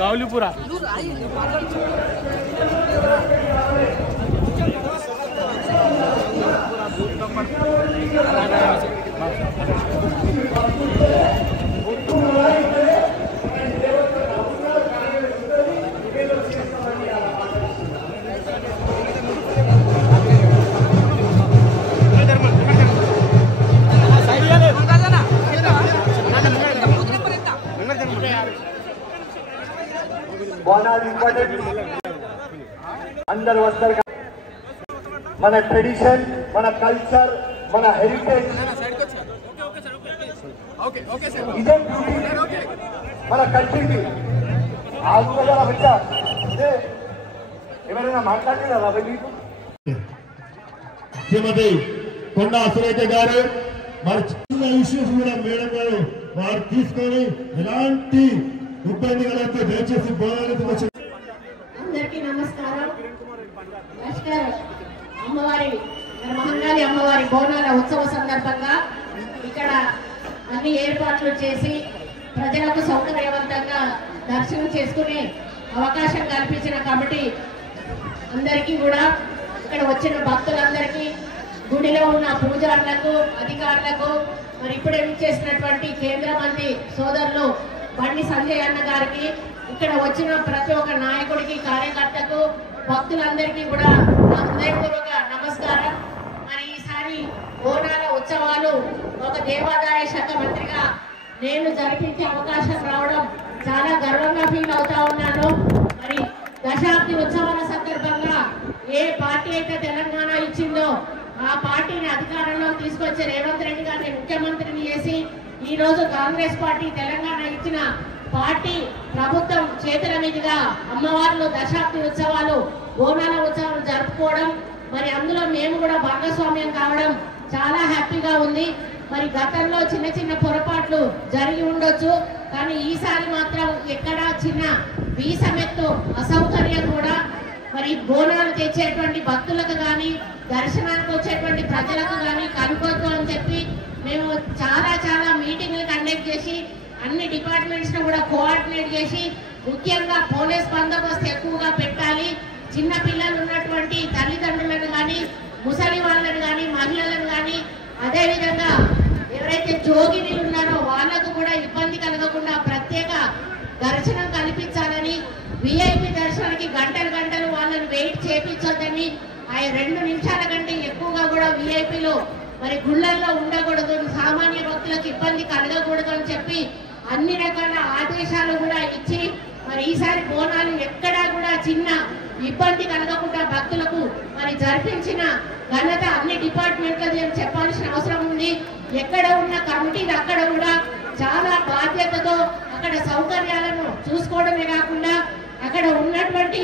गावलीपुरा अंदर वस्तर मन ट्रेडिशन मन कल्चर मन हेरिटेज इधे मन कंट्री बच्चा एवరైనా మాట్లాడినారా మీకు శ్రీమతి కొండా సురేఖ గారు మరి చిన్న ఇష్యూస్ కూడా మేడం గారు వారు తీసుకొని ఎలాంటి ఇబ్బంది కలిగితే దయచేసి బోనాలకు వచ్చి అందరికీ నమస్కారం. లష్కర్ అమ్మవారి మహంకాళి అమ్మవారి బోనాల ఉత్సవ సందర్భంగా ఇక్కడ అన్ని ఏర్పాట్లు చేసి ప్రజలకు సౌకర్యవంతంగా దర్శనం చేసుకునే అవకాశం కల్పించిన కమిటీ అందరికీ కూడా, ఇక్కడ వచ్చిన భక్తులందరికీ, గుడిలో ఉన్న పూజారులకు, అధికారులకు, మరి ఇప్పుడే చేసినటువంటి కేంద్ర మంత్రి సోదరులు బండి సంజయ్ అన్న గారికి, ఇక్కడ వచ్చిన ప్రతి ఒక్క నాయకుడికి, కార్యకర్తకు, భక్తులందరికీ కూడా హృదయపూర్వక నమస్కారం. మరి ఈసారి బోనాల ఉత్సవాలు ఒక దేవాదాయ శాఖ మంత్రిగా నేను జరిపించే అవకాశం రావడం చాలా గర్వంగా ఫీల్ అవుతా ఉన్నాను. మరి దశాబ్ది ఉత్సవాల సందర్భంగా ఏ పార్టీ అయితే తెలంగాణ ఇచ్చిందో ఆ పార్టీని అధికారంలో తీసుకొచ్చే రేవంత్ రెడ్డి గారిని ముఖ్యమంత్రిని చేసి ఈ రోజు కాంగ్రెస్ పార్టీ తెలంగాణ ఇచ్చిన పార్టీ ప్రభుత్వం చేతుల మీదుగా అమ్మవార్లు దశాబ్ది ఉత్సవాలు, బోనాల ఉత్సవాలు జరుపుకోవడం, మరి అందులో మేము కూడా భాగస్వామ్యం కావడం చాలా హ్యాపీగా ఉంది. మరి గతంలో చిన్న చిన్న పొరపాట్లు జరిగి ఉండొచ్చు, కానీ ఈసారి మాత్రం ఎక్కడా చిన్న వీసమెత్తు అసౌకర్యం కూడా మరి బోనాలు తెచ్చేటువంటి భక్తులకు కానీ, దర్శనానికి వచ్చేటువంటి ప్రజలకు కానీ కనుకోవద్దు అని చెప్పి మేము చాలా మీటింగ్లు కండక్ట్ చేసి అన్ని డిపార్ట్మెంట్స్ ను కూడా కోఆర్డినేట్ చేసి, ముఖ్యంగా పోలీస్ బందోబస్తు ఎక్కువగా పెట్టాలి, చిన్న పిల్లలు ఉన్నటువంటి తల్లిదండ్రులను కానీ, ముసలి వాళ్ళని కానీ, మహిళలను కానీ, అదేవిధంగా ఎవరైతే జోగినీలు ఉన్నారో వాళ్ళకు కూడా ఇబ్బంది కలగకుండా ప్రత్యేక దర్శనం కల్పించాలని, విఐపి దర్శనానికి గంటలు వాళ్ళని వెయిట్ చేయించొద్దని, ఆ 2 నిమిషాల కంటే ఎక్కువగా కూడా విఐపిలో మరి గుళ్ళల్లో ఉండకూడదు, సామాన్య భక్తులకు ఇబ్బంది కలగకూడదు అని చెప్పి అన్ని రకాల ఆదేశాలు కూడా ఇచ్చి, మరి ఈసారి బోనాలు ఎక్కడా కూడా చిన్న ఇబ్బంది కలగకుండా భక్తులకు మరి జరిపించిన ఘనత అన్ని డిపార్ట్మెంట్లది అని చెప్పాల్సిన అవసరం ఉంది. ఎక్కడ ఉన్న కమిటీలు అక్కడ కూడా చాలా బాధ్యతతో అక్కడ సౌకర్యాలను చూసుకోవడమే కాకుండా అక్కడ ఉన్నటువంటి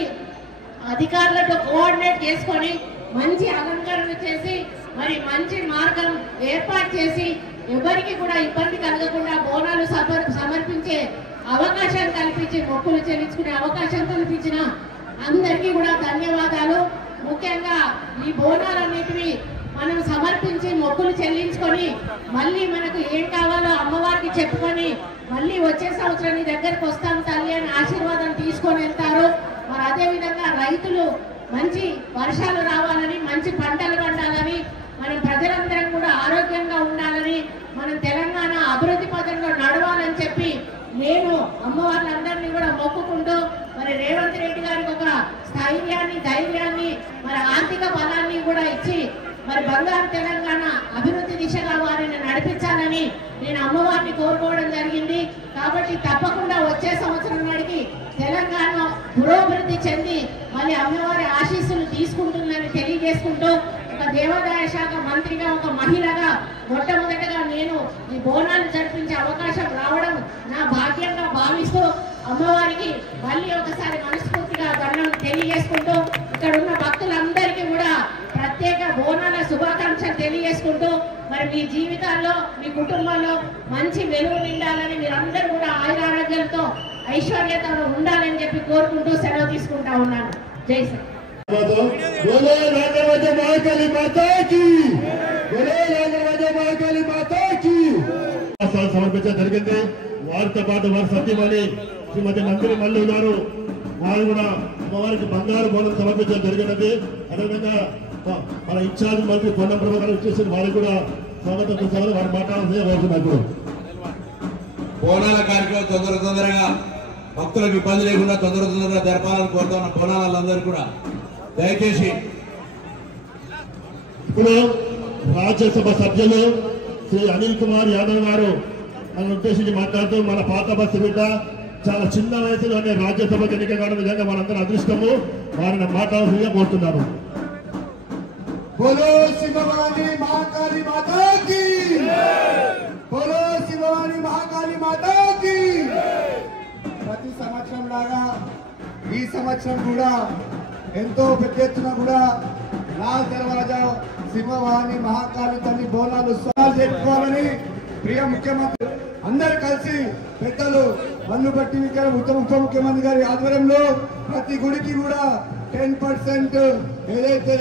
అధికారులతో కోఆర్డినేట్ చేసుకొని మంచి అలంకరణ చేసి మరి మంచి మార్గం ఏర్పాటు చేసి ఎవరికి కూడా ఇబ్బంది కలగకుండా బోనాలు సమర్పించే అవకాశం కల్పించి, మొక్కులు చెల్లించుకునే అవకాశం కల్పించిన అందరికీ కూడా ధన్యవాదాలు. ముఖ్యంగా ఈ బోనాలన్నిటివి మనం సమర్పించి మొక్కులు చెల్లించుకొని మళ్ళీ మనకు ఏం కావాలో అమ్మవారికి చెప్పుకొని మళ్ళీ వచ్చే సంవత్సరం దగ్గరకు వస్తాం తల్లి అని ఆశీర్వాదం తీసుకొని వెళ్తారు. మరి అదేవిధంగా రైతులు మంచి వర్షాలు రావాలని, మంచి పంటలు పండాలని, మనం ప్రజలందరం కూడా ఆరోగ్యంగా ఉండాలని, మనం తెలంగాణ అభివృద్ధి పథంలో నడవాలని చెప్పి నేను అమ్మవార్లందరినీ కూడా మొక్కుకుంటూ మరి రేవంత్ రెడ్డి గారికి ఒక స్థైర్యాన్ని, ధైర్యాన్ని, మరి ఆర్థిక బలాన్ని కూడా ఇచ్చి మరి బంగారు తెలంగాణ అభివృద్ధి దిశగా వారిని నడిపించాలని నేను అమ్మవారిని కోరుకోవడం జరిగింది. కాబట్టి తప్పకుండా వచ్చే సంవత్సరం నాటికి తెలంగాణ పురోభివృద్ధి చెంది మళ్ళీ అమ్మవారి ఆశీస్సులు తీసుకుంటుందని తెలియజేసుకుంటూ ఒక దేవాదాయ శాఖ మంత్రిగా, ఒక మహిళగా మొట్టమొదటిగా నేను ఈ బోనాలు జరిపించే అవకాశం రావడం నా భాగ్యంగా భావిస్తూ అమ్మవారికి మళ్ళీ ఒకసారి మనస్ఫూర్తిగా దండం తెలియజేసుకుంటూ ఇక్కడ ఉన్న భక్తులందరికీ కూడా ప్రత్యేక బోనాల శుభాకాంక్షలు తెలియజేసుకుంటూ మరి మీ జీవితాల్లో, మీ కుటుంబంలో మంచి వెలుగు నిండాలని, మీరందరూ కూడా ఆయురారోగ్యాలతో ఐశ్వర్యతో ఉండాలని చెప్పి కోరుకుంటూ సెలవు తీసుకుంటా ఉన్నాను. జై శ్రీ సమర్పించడం జరిగింది. వారితో పాటు వారి సత్యమని శ్రీమతి నందిని మల్లు గారు, వారు కూడా అమ్మవారికి బంగారు బోనం సమర్పించడం జరిగినది. అదేవిధంగా మన ఇన్ఛార్జ్ మంత్రి పొన్నం ప్రభాకర్ వచ్చేసి వారికి కూడా స్వాగతం చేశారు. వారు మాట్లాడాల్సి కోరుతున్నారు. బోనాల కార్యక్రమం తొందరగా భక్తులకు ఇబ్బంది లేకుండా తొందరగా జరపాలని కోరుతున్న బోనాలందరూ కూడా దయచేసి ఇప్పుడు రాజ్యసభ సభ్యులు శ్రీ అనిల్ కుమార్ యాదవ్ గారు నన్ను ఉద్దేశించి మాట్లాడుతూ, మన పాత బస్సు బిడ్డ చాలా చిన్న వయసులోనే రాజ్యసభకు ఎన్నిక కావడం విధంగా మనందరూ అదృష్టము, వారిని మాట్లాడాల్సిందిగా కోరుతున్నాను. बोलो शिववाणी महाकाली माता की, बोलो शिववाणी महाकाली माता की. ప్రతి సంవత్సరం లాగా ఈ సంవత్సరం కూడా ఎంతో పెద్ద ఎత్తున కూడా లాల్ దర్వాజా శివవాణి మహాకాళి తల్లి బోనాలు ఉత్సవాలు జరుపుకోవాలని ప్రియ ముఖ్యమంత్రి అందరు కలిసి పెద్దలు మల్లుపట్టి ఉప ముఖ్యమంత్రి గారి ఆధ్వర్యంలో ప్రతి గుడికి కూడా 10% ఏదైతే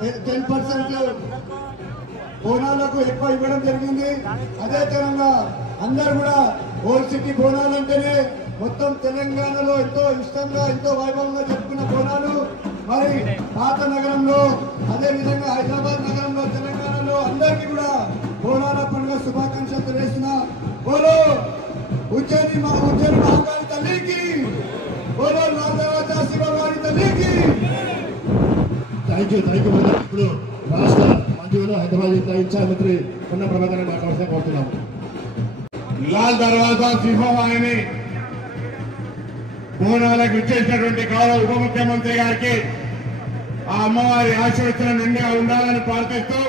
10% బోనాలకు ఎక్కువ ఇవ్వడం జరిగింది. అదే తరంగా అందరు కూడా ఓల్డ్ సిటీ బోనాలు అంటేనే మొత్తం తెలంగాణలో ఎంతో ఇష్టంగా, ఎంతో వైభవంగా జరుపుకున్న బోనాలు మరి పాత నగరంలో, అదే విధంగా హైదరాబాద్ నగరంలో, తెలంగాణలో అందరికీ కూడా బోనాల పండుగ శుభాకాంక్షలు తెలియజేస్తున్నా. బోలో ఉజ్జయిని మహాకాళి తల్లికి, బోలో లాల్ దర్వాజా శివవాణి తల్లికి. Thank you. ఇప్పుడు రాష్ట్ర మంత్రులు హైదరాబాద్ ఇన్ఛార్జ్ మంత్రి పొన్నం ప్రభాకర్ మాట్లాడుతూ కోరుతున్నాము. లాల్ దర్వాజా శివవాణిని బోనాలకు ఇచ్చేసినటువంటి గౌరవ ఉప ముఖ్యమంత్రి గారికి ఆ అమ్మవారి ఆశీర్వచనం నిండుగా ఉండాలని ప్రార్థిస్తూ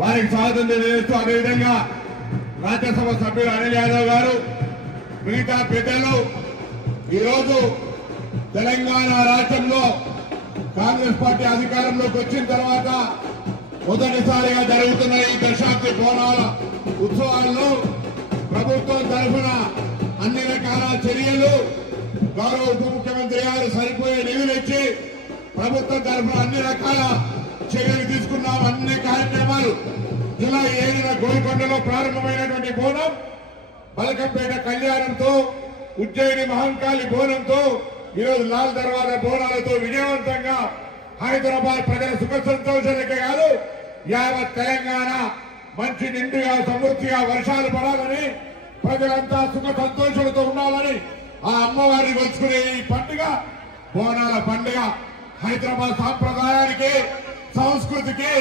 వారికి స్వాగతం తెలియజేస్తూ, అదేవిధంగా రాజ్యసభ సభ్యులు అనిల్ యాదవ్ గారు, మిగతా పెద్దలు ఈరోజు తెలంగాణ రాష్ట్రంలో కాంగ్రెస్ పార్టీ అధికారంలోకి వచ్చిన తర్వాత మొదటిసారిగా జరుగుతున్న ఈ దశాబ్ది బోనాల ఉత్సవాల్లో ప్రభుత్వం తరఫున అన్ని రకాల చర్యలు, గౌరవ ఉప ముఖ్యమంత్రి గారు సరిపోయే నిధులు ఇచ్చి ప్రభుత్వం తరఫున అన్ని రకాల చర్యలు తీసుకున్నాం. అన్ని కార్యక్రమాలు జూలై 7న గోల్కొండలో ప్రారంభమైనటువంటి బోనం, బలకంపేట కళ్యాణంతో, ఉజ్జయిని మహంకాళి బోనంతో, ఈరోజు లాల్ దర్వాజా బోనాలతో విజయవంతంగా హైదరాబాద్ ప్రజల సుఖ సంతోషాలకే కాదు యావత్ తెలంగాణ మంచి నిండుగా సమృద్ధిగా వర్షాలు పడాలని, ప్రజలంతా సుఖ సంతోషాలతో ఉండాలని ఆ అమ్మవారిని వచ్చుకునే ఈ పండుగ బోనాల పండుగ హైదరాబాద్ సాంప్రదాయానికి, సంస్కృతికి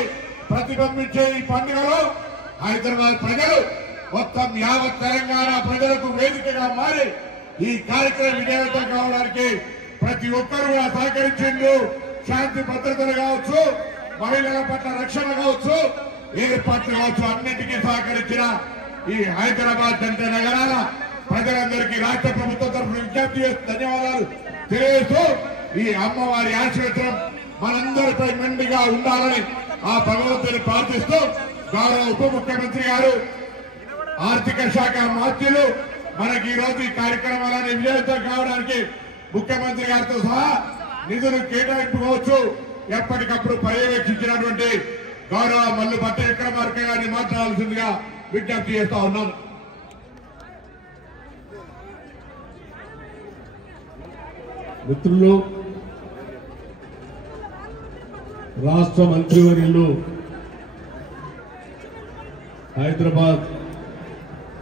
ప్రతిబింబించే ఈ పండుగలో హైదరాబాద్ ప్రజలు మొత్తం యావత్ తెలంగాణ ప్రజలకు వేదికగా మారి ఈ కార్యక్రమం విజయవంతం కావడానికి ప్రతి ఒక్కరు కూడా సహకరించిండ్రు. శాంతి భద్రతలు కావచ్చు, మహిళల పట్ల రక్షణ కావచ్చు, ఏర్పాట్లు కావచ్చు, అన్నింటికీ సహకరించిన ఈ హైదరాబాద్ జంట నగరాల ప్రజలందరికీ రాష్ట్ర ప్రభుత్వం తరఫున విజ్ఞప్తి చేస్తూ ధన్యవాదాలు తెలియజేస్తూ, ఈ అమ్మవారి ఆశీర్వచనం మనందరిపై మెండుగా ఉండాలని ఆ భగవంతుని ప్రార్థిస్తూ, గౌరవ ఉప ముఖ్యమంత్రి గారు, ఆర్థిక శాఖ మంత్రులు మనకి ఈ రోజు ఈ కార్యక్రమాలను విజయవంతం కావడానికి ముఖ్యమంత్రి గారితో సహా నిధులు కేటాయింపుకోవచ్చు ఎప్పటికప్పుడు పర్యవేక్షించినటువంటి గౌరవ మల్లుపట్టి విక్రమార్క గారిని మాట్లాడాల్సిందిగా విజ్ఞప్తి చేస్తా ఉన్నాం. మిత్రులు, రాష్ట్ర మంత్రివర్యులు, హైదరాబాద్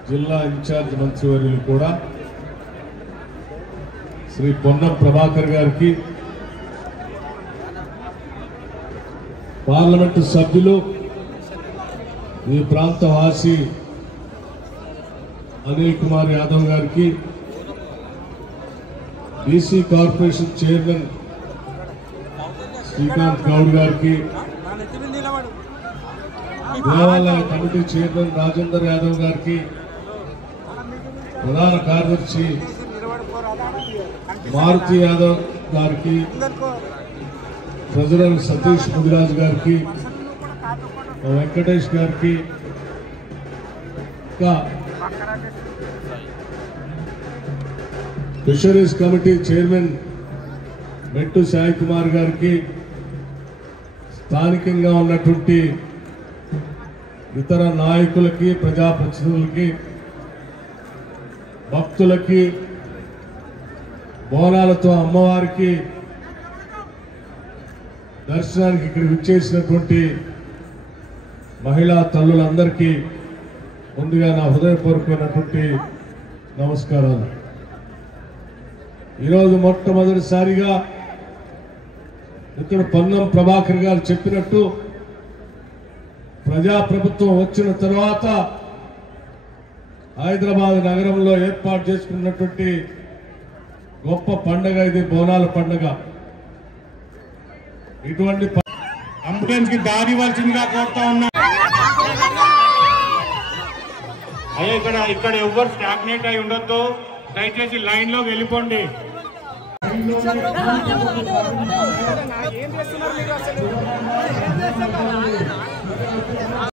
జిల్లా ఇన్ఛార్జ్ మంత్రివర్యులు కూడా శ్రీ పొన్నం ప్రభాకర్ గారికి, పార్లమెంటు సభ్యులు, ఈ ప్రాంత వాసి అనిల్ కుమార్ యాదవ్ గారికి, BC corporation chairman Srikanth Goud గారికి, దేవాలయ కమిటీ చైర్మన్ రాజేందర్ యాదవ్ గారికి, ప్రధాన కార్యదర్శి మారుతి యాదవ్ గారికి, ట్రెజరర్ సతీష్ ముదిరాజ్ గారికి, వెంకటేష్ గారికి, ఇంకా ఫిషరీస్ కమిటీ చైర్మన్ మెట్టు సాయి కుమార్ గారికి, స్థానికంగా ఉన్నటువంటి ఇతర నాయకులకి, ప్రజాప్రతినిధులకి, భక్తులకి, బోనాలతో అమ్మవారికి దర్శనానికి ఇక్కడ విచ్చేసినటువంటి మహిళా తల్లులందరికీ ముందుగా నా హృదయపూర్వకమైనటువంటి నమస్కారాలు. ఈరోజు మొట్టమొదటిసారిగా ఇక్కడ పొన్నం ప్రభాకర్ గారు చెప్పినట్టు ప్రజాప్రభుత్వం వచ్చిన తర్వాత హైదరాబాద్ నగరంలో ఏర్పాటు చేసుకున్నటువంటి గొప్ప పండగ ఇది, బోనాల పండగ. ఇటువంటి అంబులెన్స్ కి దారి ఇవ్వాల్సిందిగా కోరుతా ఉన్నా. అయ్యా ఇక్కడ ఎవరు స్టాగ్నేట్ అయి ఉండొద్దు, దయచేసి లైన్ లో వెళ్ళిపోండి.